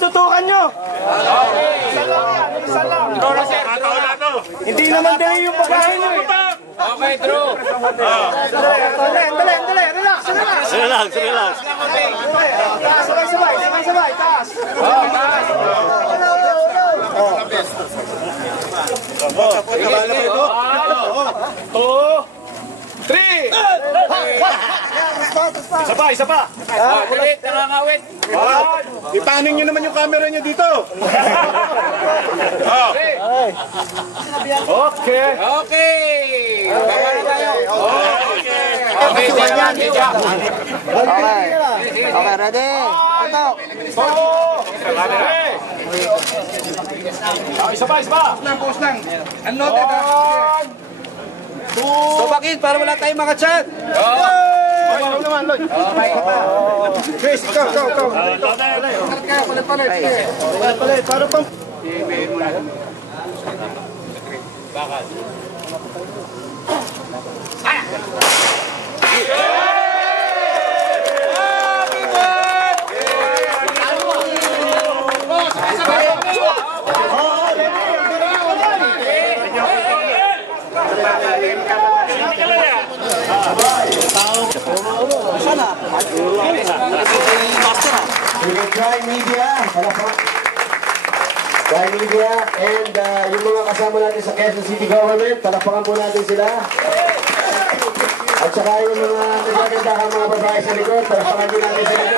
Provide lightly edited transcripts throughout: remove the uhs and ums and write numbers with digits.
Tutukan nyo! Isa lang yan, isa lang. Hindi naman din yung babae nyo eh. Okay, Drew. Dali, relax. Sabay, taas. Isa pa. Galit, nakangawit. Ipaning nyo naman yung camera nyo dito. Okay. Baba na tayo. Okay, ready? Patok! Isa pa. Unloaded ha. Subakin para wala tayong makachat. Ikaw naman, Lloyd. Chris, ikaw. Palit. Para pang... Bakal. Dry Media and yung mga kasama natin sa Quezon City Government, palakpakan po natin sila. At saka yung mga nagagandahang mga babae sa likod, palakpakan din natin sila.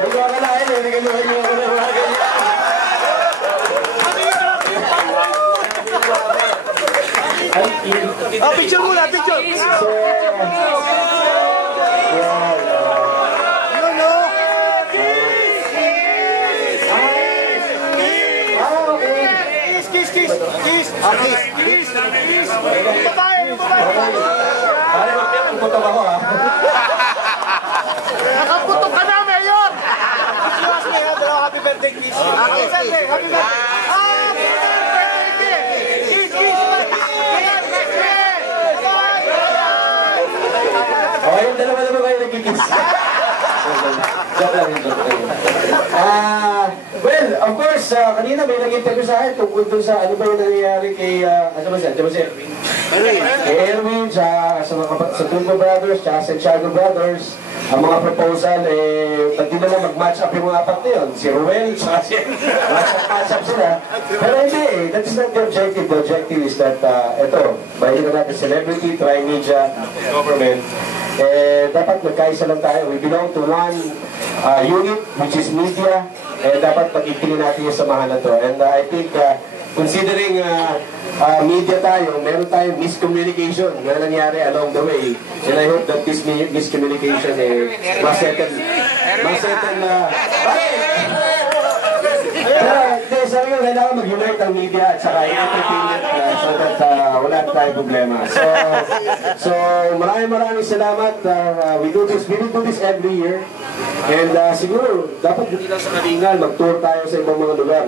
Hindi ko akalain eh, nagaluhan nyo ako ng mga ganyan. Picture muna. So, Kiss. Babae. pare, magputok ako ha. Nakaputok ka na, Mayor! Happy birthday, Kiss. Happy birthday. Okay, yung dalawa kayo nagkikis. Joke lang. Well, of course, kanina may nag-interview sa akin tungkol dun sa ano ba yung nangyayari kay, kay Erwin, sa Tulfo Brothers, sa Santiago Brothers. Ang mga proposal, hindi na lang mag-match up yung mga apat na yun. Si Ruel, saka si match up sila. Pero hindi that is not the objective. The objective is that, bahin na natin celebrity, Dry Media, government. Dapat magkaisa lang tayo. We belong to one unit, which is media. Dapat pag-itingin natin yung samahan na to. And I think, considering media tayo, meron tayong miscommunication na nangyari along the way. And I hope that this miscommunication masettle na... Sabi ko, kailangan mag-unite ang media at saka entertainment so that wala na tayong problema. So maraming salamat. We do this every year. And siguro, dapat hindi lang sa Kalingal, mag-tour tayo sa ibang mga lugar.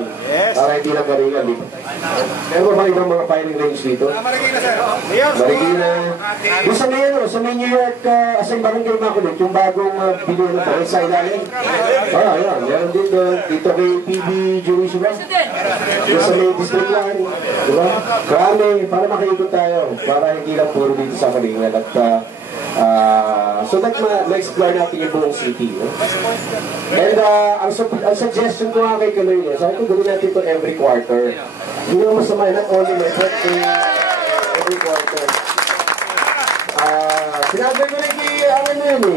Para hindi lang Kalingal. Meron ba ibang mga firing range dito? Marikina. Doon sa may New York, sa Barangay Makulit, yung bagong binuha na po, sa ilalim. Yan. Meron dito kay PB Jerusalem. Yung sa may district line. Diba? Karami, para makaikot tayo. Para hindi lang puro dito sa Kalingal. At so that ma-explore natin yung buong city. No? And ang suggestion ko nga kay Kaloy, sabi ko gawin natin ito every quarter. Hindi naman masama, not only my birthday, every quarter. Sinabi ko na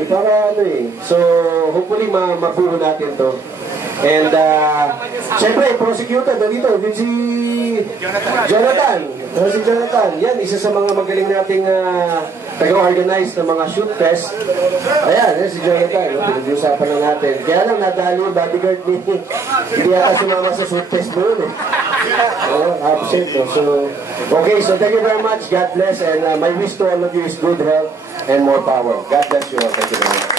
para So, hopefully mapuho natin to. And, syempre, prosecutor dito, si Jonathan. Si Jonathan, yan, isa sa mga magaling nating taga-organize ng mga shoot fest. Ayan, si Jonathan, pinag-usapan na natin. Kaya lang, nadali yung bodyguard ni hindi yata sumama sa shoot fest mo yun. Absent, no? So, okay, so thank you very much. God bless. And my wish to all of you is good health and more power. God bless you all. Thank you very much.